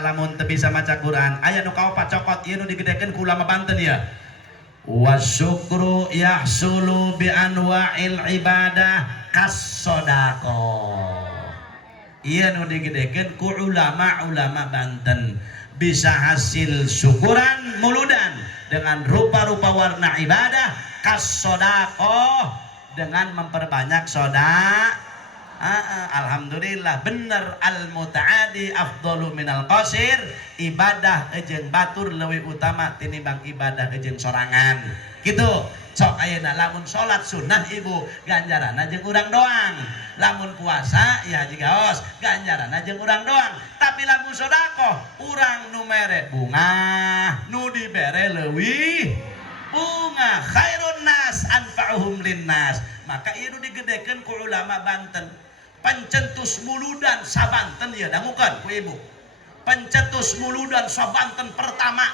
lamun teu bisa maca Quran aya nu kaopat cokot ieu nu digedekeun ku ulama Banten ya. Wasyukru yahsulu bi anwa'il ibadah kas-shadaqah. Ieu nu digedekeun ku ulama-ulama Banten. Bisa hasil syukuran muludan dengan rupa-rupa warna ibadah kas-shadaqah dengan memperbanyak sedekah. Alhamdulillah bener al-muta'adi afdalu minal qasir. Ibadah jeung batur leuwih utama tinimbang ibadah jeung sorangan gitu. Sok ayeuna lamun salat sunnah ibu ganjaranna jeung urang doang, lamun puasa ya jigaos ganjaranna jeung urang doang. Tapi lamun sedekah urang nu mere bunga nu dibere leuwih bunga. Khairun nas anfa'uhum linnas. Maka ieu digedekeun ku ulama Banten. Pencetus muludan sabanten ya dangukeun ku ibu. Pencetus muludan sabanten pertama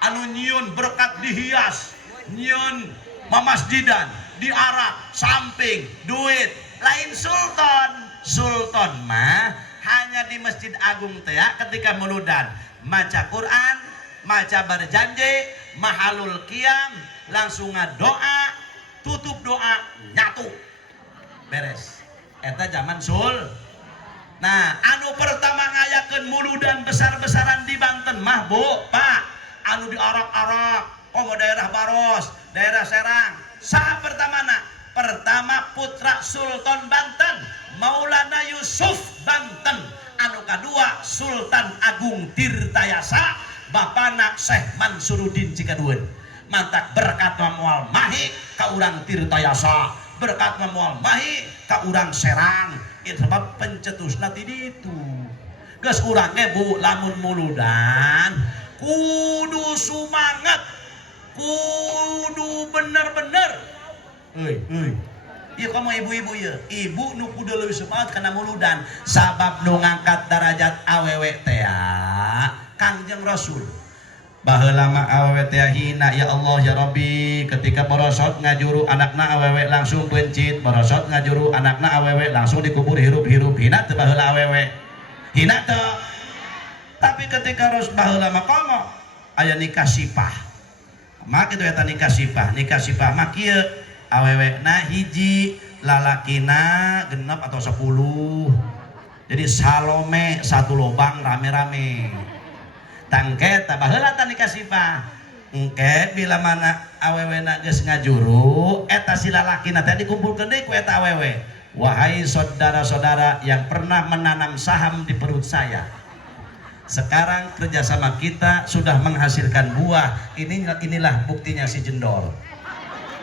anu nyieun berkat dihias, nyieun mamasjidan, diarak, samping, duit, lain sultan. Sultan mah hanya di Masjid Agung teh ketika muludan maca Quran, maca berjanji, mahalul qiyam, langsung ngadoa, tutup doa, nyatu. Beres. Eta zaman sul. Nah, anu pertama ngayakeun muludan besar-besaran di Banten mah Bu, Pak, anu diarak-arak, komo daerah Baros, daerah Serang. Saha pertamana? Pertama putra Sultan Banten, Maulana Yusuf Banten. Anu kadua Sultan Agung Tirtayasa, bapana Syekh Mansuruddin Cikadueun. Mantak berkat moal mahi ka urang Tirtayasa, berkat moal mahi ka urang Serang. Itu sebab pencetusna ti ditu. Geus urang ge Bu lamun muludan kudu sumanget, kudu bener-bener. Ieu kamu ibu-ibu ya, ibu nu kudu leuwih semangat kana muludan sabab nu ngangkat derajat awewe teh Kangjeng Rasul. Baheula mah awewe teh hina ya Allah ya Rabbi, ketika borosot ngajuru anakna awewe langsung bencit, borosot ngajuru anakna awewe langsung dikubur hirup-hirup. Hina teu baheula awewe, hina teu. Tapi ketika Rasul baheula mah komo aya nikah sipah, mah kitu eta nikah sipah. Nikah sipah mah kieu awewe na hiji, lalakina genep atau 10. Jadi salome satu lobang rame-rame. Tangket baheula tah nikah sipah. Engke bila mana awewena geus ngajuru eta si lalakina teh dikumpulkeun deui ku eta awewe. Wahai saudara-saudara yang pernah menanam saham di perut saya, sekarang kerjasama kita sudah menghasilkan buah. Inilah buktinya si jendol.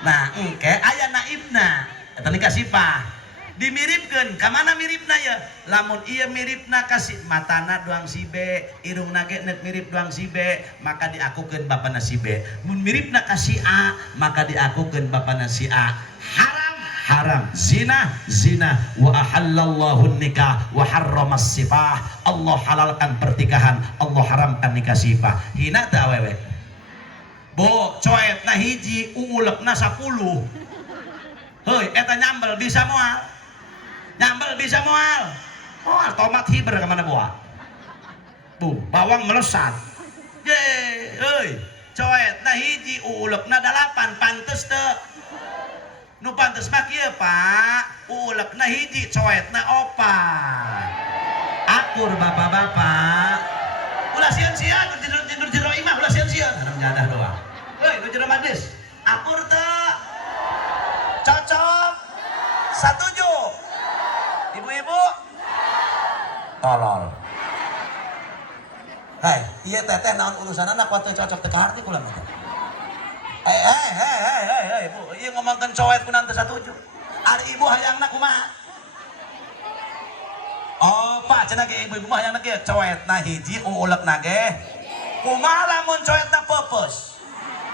Nah engke aya naibna eta nikah sipah. Dimiripkeun ka mana miripna ya? Lamun ieu miripna kasih matana doang si B, irungna ge neuk mirip doang si B, maka diakukeun bapana si B. Mun miripna ka si A, maka diakukeun bapana si A. Haram, haram. Zina, zina. Wa ahallallahu nikah wa harramas sifah. Allah halalkan pertikahan, Allah haramkan nikah sipah. Hina teu awewe. Bo, coetna hiji, uulekna 10. Heuy, eta nyambel bisa moal. Nyambel bisa moal. Oh, tomat hiber ke mana buah? Tuh, bawang melesat. Ye, euy, coetna hiji uulekna 8, pantes teu? Nu pantes mah kieu, Pak. Uulekna hiji, coetna 4. Akur bapak-bapak. Ulah sieun-sieun tidur jero imah ulah sieun-sieun. Harang jadah doang. Euy, nu jero majlis. Akur teu? Cocok? Setuju? Ibu-ibu? Tolol. Hei, iya teteh naon urusan anak waktu cocok teka harti kula mah. Hei, Bu, iya ngomongkeun coet kunaon teu satuju. Ari ibu hayangna kumaha? Oh, Pak, cenah ge ibu-ibu mah hayangna ge coetna hiji, uulekna ge. Kumaha lamun coetna peupeuh?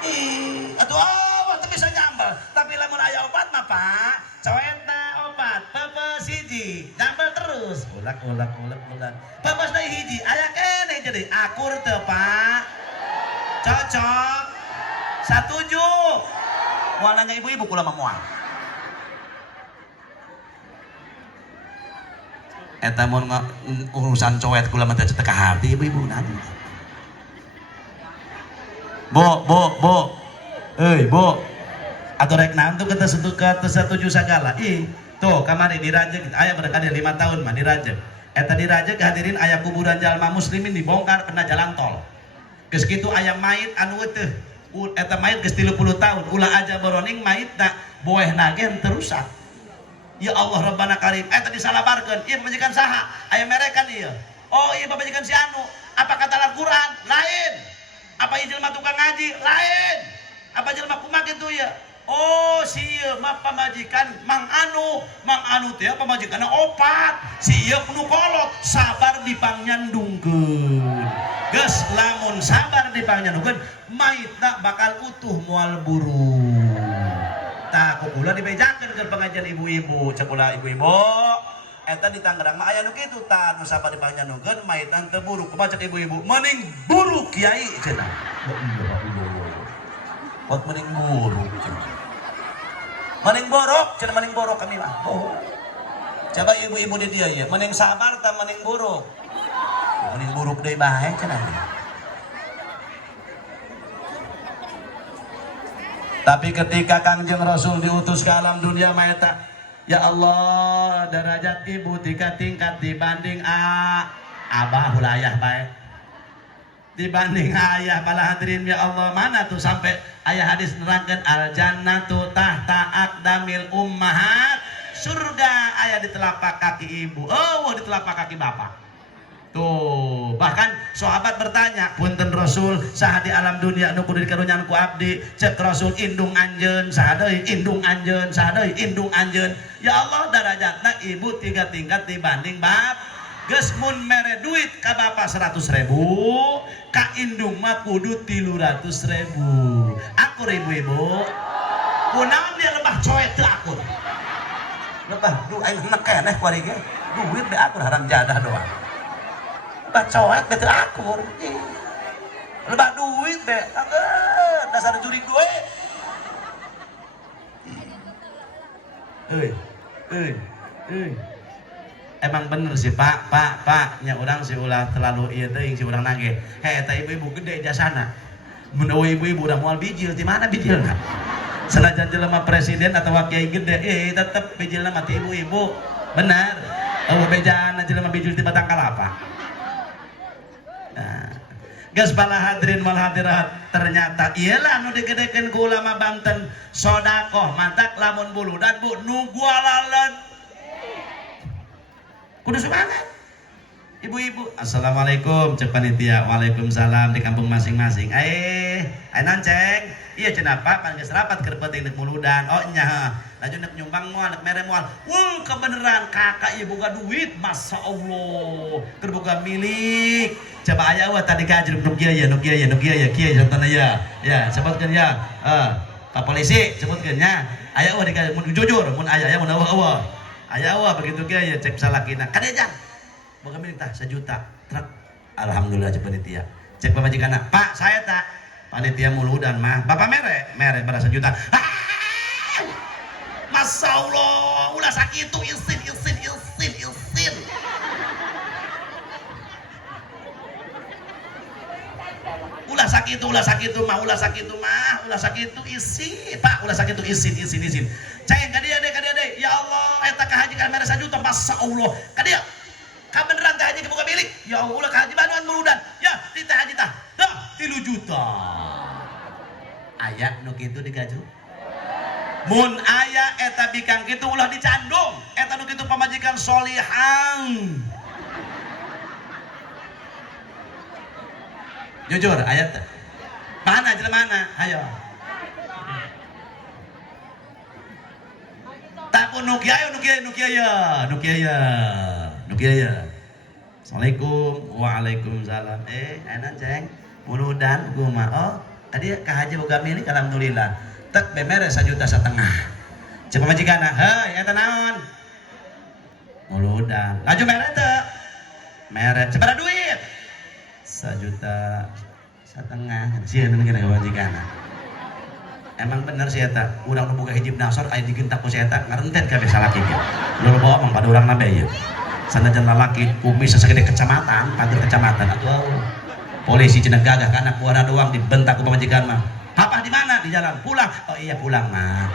Ih, atuh teu bisa nyambel. Tapi lamun aya obat mah, Pak, coetna obat, peupeuh hiji, nyambel terus. Ulak. Peupeuh deui hiji, aya keneh jadi akur teu, Pak? Cocok? Satuju? Moal nanya ibu-ibu kula mah moal. eta mun urusan cowet kula mah teh teka hati ibu-ibu nanti. Bo, euy bo, atau rek naon tuh kata setuju sagala. Ih, tuh kamari dirajek, aya barangkali 5 tahun mah dirajek. Eta dirajek hadirin aya kuburan jalma muslimin dibongkar kena jalan tol. Geus kitu aya mayit anu teh, eta mayit geus 30 tahun, ulah aja boroning mayitna boehna ge teu rusak. Ya Allah Rabbana Karim, eta disalabarkeun. Ieu pamajikan saha? Aya merekan ieu. Oh, ieu pamajikan si anu. Apa kata Al-Qur'an? Lain. Apa ieu jelema tukang ngaji? Lain. Apa jelema kumaha kitu ya? Oh, si ieu mah pamajikan Mang Anu teh pamajikanna opat. Si ieu nu kolot sabar dipangyandungkeun. Geus lamun sabar dipangyandungkeun, maitna bakal utuh moal buru. Tah kukula dibejakeun ke pengajian ibu-ibu, cek ulah ibu-ibu. Eta di Tangerang mah aya nu kitu tah nu sabar dipangyandungkeun maitna teu buru. Kumaha cek ibu-ibu? Mending buru kiai cenah. Pot mending buru cenah. Mending borok cenah mending borok kami mah. Oh. Coba ibu-ibu di dia ya, mending sabar tah mending buruk. Mending buruk deui bae cenah. Tapi ketika Kangjeng Rasul diutus ke alam dunia mayata, ya Allah derajat ibu 3 tingkat dibanding abah ulayah baik, dibanding ayah bala hadirin ya Allah. Mana tuh sampai ayah hadis nerangkan al jannatu tahta aqdamil ummahat, surga ayah di telapak kaki ibu, oh di telapak kaki bapak. Tuh, bahkan sahabat bertanya, punten Rasul saha di alam dunia nu kudu dikarunyan ku abdi? Cek Rasul indung anjeun saha deui, indung anjeun saha deui, indung anjeun. Ya Allah darajatna ibu 3 tingkat dibanding bab. Geus mun mere duit ka bapak 100.000, ka indung mah kudu 300.000. Akur ibu-ibu. Kunaon dia lebah coet teu akur. Lebah duit enak keneh kuari ge. Duit be akur haram jadah doang. Lebah coet be teu akur. Lebah duit be dasar jurig duit. Euy. Emang bener sih pak nya urang si ulah terlalu ieu teuing si urang nage. Eta ibu-ibu gede jasana. Mun ibu-ibu udah moal bijil di mana bijilna? Senajan jelema presiden atau kiai gede, tetep bijilna mah ti ibu-ibu. Benar. Oh bejana jelema bijil di Batang Kalapa. Nah, geus bala hadirin wal hadirat, ternyata iyalah nu digedekeun ku ulama Banten, sodakoh mantak lamun buludan bu nu gualalan. Kudu semangat. Ibu-ibu, assalamualaikum, cek panitia, waalaikumsalam di kampung masing-masing. Ainan ceng, iya cenah Pak, pan geus rapat keur penting nek muludan. Oh nya, laju nek nyumbang moal, nek mere moal. Wuh, kebeneran kakak ieu boga duit, masyaallah. Keur boga milik. Coba aya eueuh tadi ka jeruk nu kieu ya, kieu contohna ya. Ya, sebutkeun ya. Pak polisi sebutkeun nya. Aya eueuh dika mun jujur, mun aya mun eueuh. Aya eueuh begitu kieu ya cek salakina. Kadejang. Boga milik tah 1 juta truk. Alhamdulillah cek panitia. Cek pamajikanna, Pak saya tak panitia muludan mah. Bapak mere berasa 1 juta. Masyaallah, ulah sakitu isin. Ulah sakitu isi, Pak, ulah sakitu isin. Ceng ka dieu deh. Ya Allah, eta ka haji ka mere 1 juta, masyaallah. Ka dieu ka beneran teh haji boga milik. Ya Allah ka haji banuan muludan. Ya, di teh haji tah. Dah 3 juta. Aya nu kitu di gaju. Mun aya eta bikang kitu ulah dicandung. Eta nu kitu pamajikan solihang. Jujur aya teh. Mana jelemana? Hayo. Tak pun nukia ya. Assalamualaikum, waalaikumsalam. Enak ceng, muludan kumaha? Oh, tadi ka haji boga milik, alhamdulillah. Tek bemere 1,5 juta. Coba majikanna, heuy eta naon? Muludan. Laju mere teu? Mere, sabaraha duit? 1,5 juta. Sieun ngene ka majikanna. Emang bener sih eta, urang nu boga hijib nasor aya digentak ku si eta ngarentet kabeh salaki ge. Lu bawa mah pada urang nabe ieu. sanajan lalaki kumis segede kecamatan, pagar kecamatan. Aduh, polisi cenah gagah karena kuara doang dibentak ku pamajikan mah. Papa di mana? Di jalan. Pulang. Oh iya pulang mah.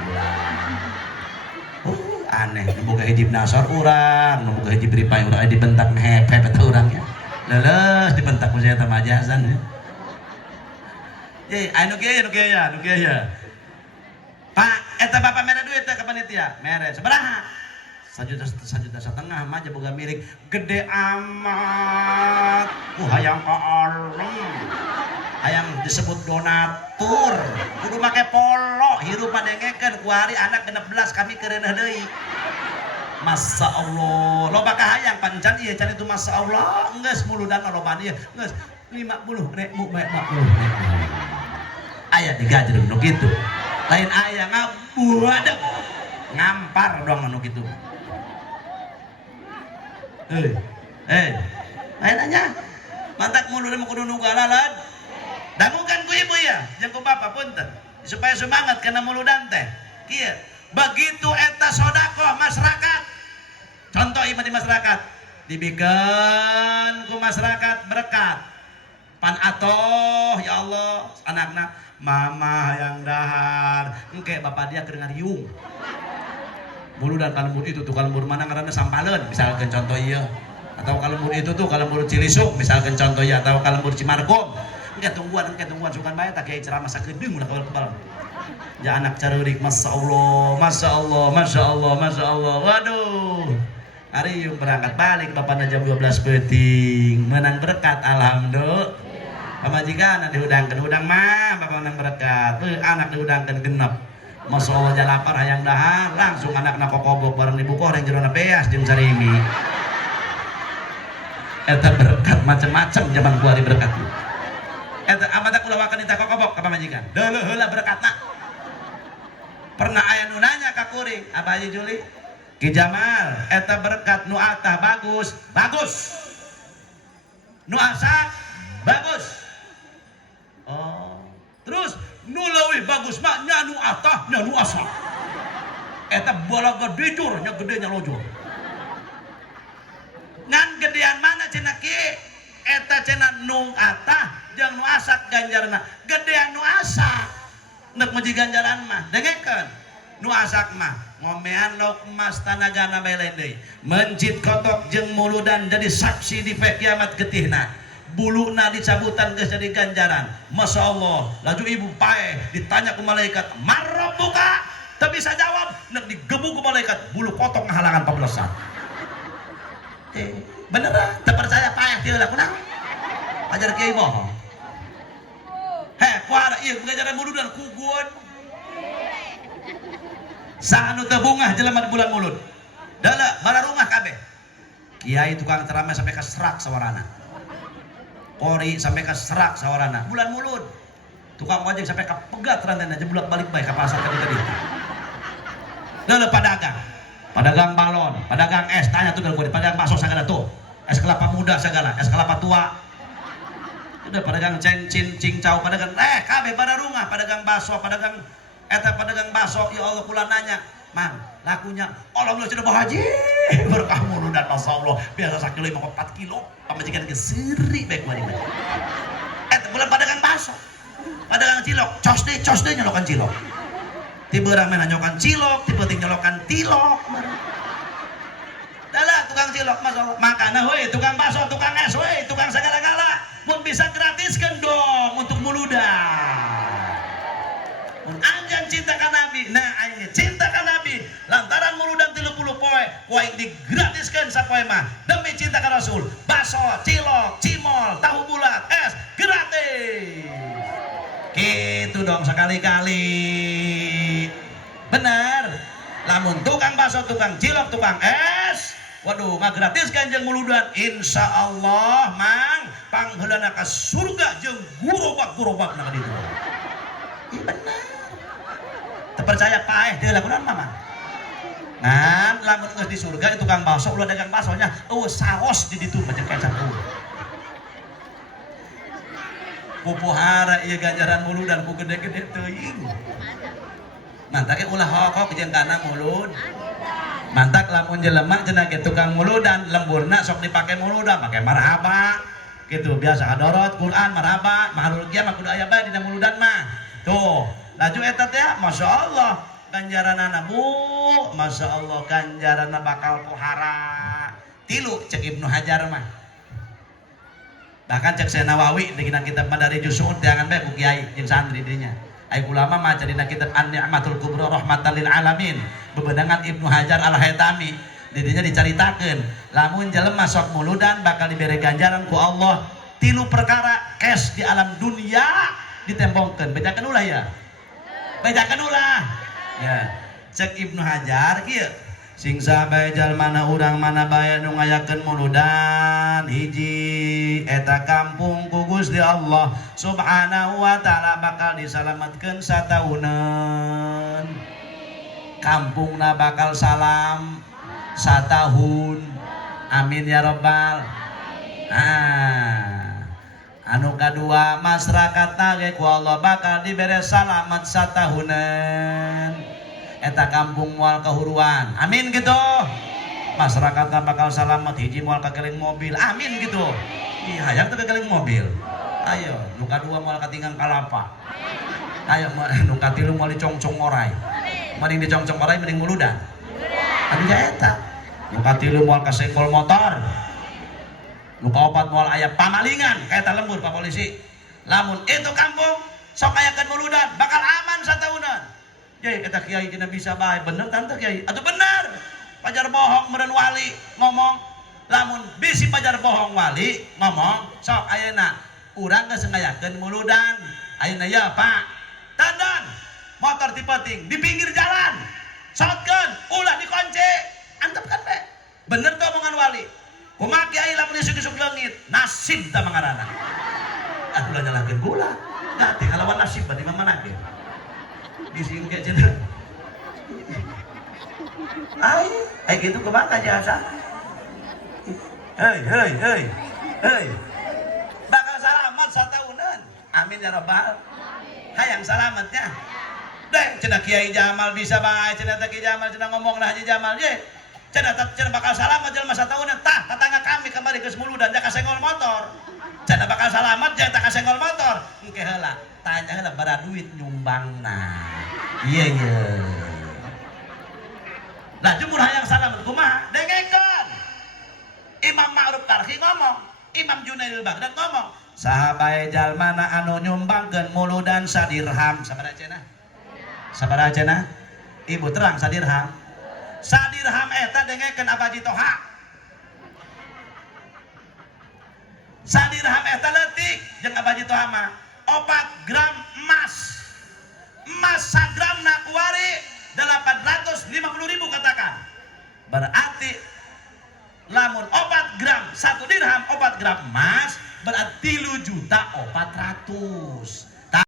Aneh. Boga hiji nasor urang, boga hiji beripai urang dibentak hepet urangnya. Leles dibentak ku saya teh majasan ya. Ye, anu kieu ya. Pak, eta bapak mere duit teh ka panitia. Mere sabaraha? 1,5 juta mah boga milik gede amat. Hayang kaalem. Hayang disebut donatur. Kudu make polo, hirup padengekeun ku hari anak 16 kami kereuneuh deui. Masya Allah, loba kahayang pancan ieu can itu masya Allah, geus muludan loba ieu, geus 50.000 bae 40. Aya digajreng nu kitu. Lain aya ngabuadeg. Ngampar doang nu kitu. Lain nanya. Mantak mulu mah kudu nunggu alalad. Dangukan ku ibu ya, jeung ku bapak punten. Supaya semangat kana muludan teh. Kieu. Begitu eta sedekah masyarakat. Contoh iman di masyarakat. Dibikeun ku masyarakat berkat. Pan atoh ya Allah anakna mama yang dahar engke bapak dia keur ngariung. Muludan kalembur itu tuh kalembur mana ngaranna Sampaleun misalkan contoh ieu. Atau kalembur itu tuh kalembur Cilisuk misalkan contoh ieu atau kalembur Cimargom. Engke tungguan sukan bae tak kieu ceramah sakedeung udah kebal. Ya anak careurik masya Allah. Waduh. Hari yung berangkat balik bapakna jam 12 penting menang berkat alhamdulillah. Pamajikan diudangkeun udang mah bapak menang berkat. Anak diudangkeun genep. Masya Allah jalapar hayang dahar langsung anakna kokobok bareng ibu koreng jerona beas jeung sarimi. Eta berkat macam-macam zaman kuari berkat. Eta amada kula wakanita kokobok ka pamajikan. Deuleuh heula berkatna. Pernah aya nu nanya ka kuring, Abah Haji Juli, Ki Jamal, eta berkat nu atah bagus. Nu asak bagus. Oh, terus nu leuwih bagus mah nya nu atah nya nu asak. Eta bola gede jur nya gede nya lojor. Ngan gedean mana cenah kieu? Eta cenah nu atah jeung nu asak ganjarna. Gedean nu asak. Nek muji ganjaran mah dengekeun nu asak mah ngomean lok emas tanagana bae lain deui mencit kotok jeung muludan jadi saksi di kiamat getihna buluna dicabutan geus jadi ganjaran masya Allah laju ibu pae ditanya ku malaikat marabbuka teu bisa jawab nek digebuk ku malaikat bulu kotok ngahalangan pabelesan beneran teu percaya pae teu lah kunaon ajar kiai bohong. Kuara ieu ganjaran muludan kugun. Sanu teu bungah jelema di bulan mulud. Dala bararungah kabeh. Kiai tukang ceramah sampai ka serak sawarana. Kori sampai ka serak sawarana. Bulan mulud. Tukang ojek sampai ka pegat rantena jeblok balik bae ka pasar tadi. Dala padagang balon, padagang es, tanya tuh dari padagang bakso sagala tuh. Es kelapa muda sagala, es kelapa tua. Udah padagang cincin cincau padagang kabeh bararungah padagang bakso padagang bakso ya Allah kula nanya mang lakunya alhamdulillah cenah Pak Haji berkah muludan masyaallah biasa sakilo 4 kilo pamajikan ge seuri bae kuari mah eta bulan padagang bakso padagang cilok cos deh nyolokan cilok ti beurang mah nyokan cilok ti penting nyolokan tilok dalah tukang cilok masyaallah makana we tukang bakso tukang es we tukang segala-gala mun bisa gratiskan dong untuk muludan. Mun anjan cinta ka Nabi, nah aing cinta ka Nabi lantaran muludan 30 poe, poe digratiskan sapoe mah demi cinta ka Rasul. Bakso, cilok, cimol, tahu bulat, es gratis. Gitu dong sekali-kali. Benar. Lamun tukang bakso, tukang cilok, tukang es, waduh, gratis kanjeng muludan, insya Allah mang pangheulana ka surga jeung gurobak na ditu. Iya bener. Teu percaya paeh deui lakunan mah. Ngan lamun geus di surga tukang bakso ulah dagang baksonya, saos di ditu macam kecap. Pupuhara ieu ganjaran muludan ku gede-gede teuing. Mantake ulah hokok jeung kana mulud. mantak lamun jelema cenah ge tukang muludan lemburna sok dipake muludan pakai marhaba gitu biasa kadorot Quran marhaba mahalul kiamah kudu aya bae dina muludan mah tuh laju eta teh Masya Allah ganjaranana bu Masya Allah ganjaranna bakal pohara tilu cek Ibnu Hajar mah bahkan cek Syekh Nawawi dina kitab Madarijus Su'ud jangan bae ku kiai jeung santri dinya ai ulama maca dina kitab An-Ni'matul Kubra rahmatan lil alamin bebedangan Ibnu Hajar Al-Haytami didinya dicaritakeun lamun jelema sok muludan bakal dibere ganjaran ku Allah tilu perkara kes di alam dunia ditembongkeun bedakeun ulah ya bedakeun ulah ya cek Ibnu Hajar kieu sing sabae jalmana urang mana bae nu ngayakeun muludan hiji eta kampung ku Gusti Allah Subhanahu wa taala bakal disalametkeun satauneun kampungna bakal salam satahun amin ya rabbal anu kadua masyarakatna ge ku Allah bakal dibere salamet satahunan eta kampung moal kahuruan amin gitu masyarakatna bakal salamet hiji moal kageleng mobil amin gitu ih hayang teu kageleng mobil ayo nu kadua moal katinggang kalapa ayo nu katilu moal dicongcong orai mending dicongcong orai mending muludan anu eta nu katilu moal kasenggol motor nu kaopat moal aya pamalingan kaeta lembur Pak Polisi lamun itu kampung sok ayakeun muludan bakal aman satahunan Kiai eta kiai tina bisa bae bener tante kiai atuh bener pajar bohong meureun wali ngomong lamun bisi pajar bohong wali ngomong sok ayeuna urang geus ngayakeun muludan ayeuna ya Pak dandan motor tipeting di pinggir jalan sotkeun ulah dikunci antep kan be bener tuh omongan wali kumaha kiai lamun isuk-isuk leungit nasib tah mangarana ulah nyalahkeun gula gati kalawan nasib bade mamana ge disingin kayak cenah ay gitu kemana jasa hei bakal salamat satahunan amin ya rabbal hayang salamatnya deh cenah Kiai Jamal bisa bae cenah Kiai Jamal cenah ngomong lah Haji Jamal ye cenah bakal salamat jelema satahunan tah tetangga kami kembali ke Semuludan da kasengol motor cenah bakal salamat jeung tah kasengol motor engke heula tanya heula bara duit nyumbangna iya lah jumur hayang salam kumaha dengekeun Imam Ma'ruf Karhi ngomong Imam Junaidil Baghdad ngomong sahabae jalmana anu nyumbangkeun muludan sadirham sabaraha cenah ibu terang sadirham eta dengekeun Abaji Toha sadirham eta leutik jeung Abaji Toha mah 4 gram emas sagramna kuari 850.000 katakan berarti lamun 4 gram 1 dirham 4 gram emas berarti 3.400.000